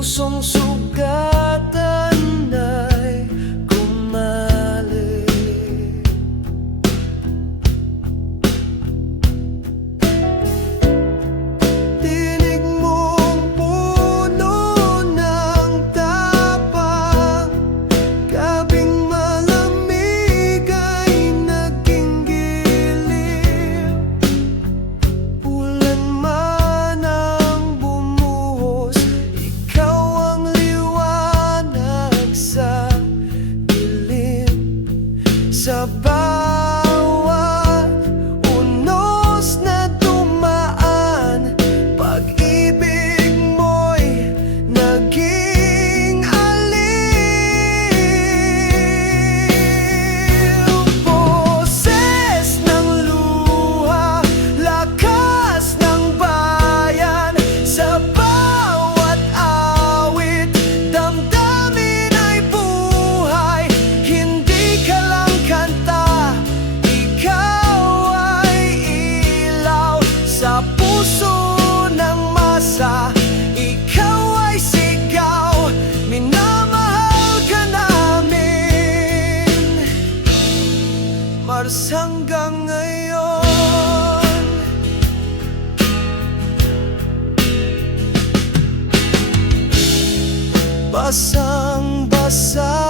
pusong sugatan ay gumaling. Tinig mong puno ng tapang, gabing malamig ay naging giliw. Ulan man ang bumuhos, ikaw ang liwanag sa dilim. Sa bawat unos na dumaan, pag-ibig mo'y naging aliw. Boses ng luha, lakas ng bayan, sa bawat awit, damdamin ay buhay. Hindi ka lang kanta, ikaw ay ilaw. Sa puso ng masa, ikaw ay sigaw. Minamahal ka namin, Mars, hanggang ngayon. Basang-basa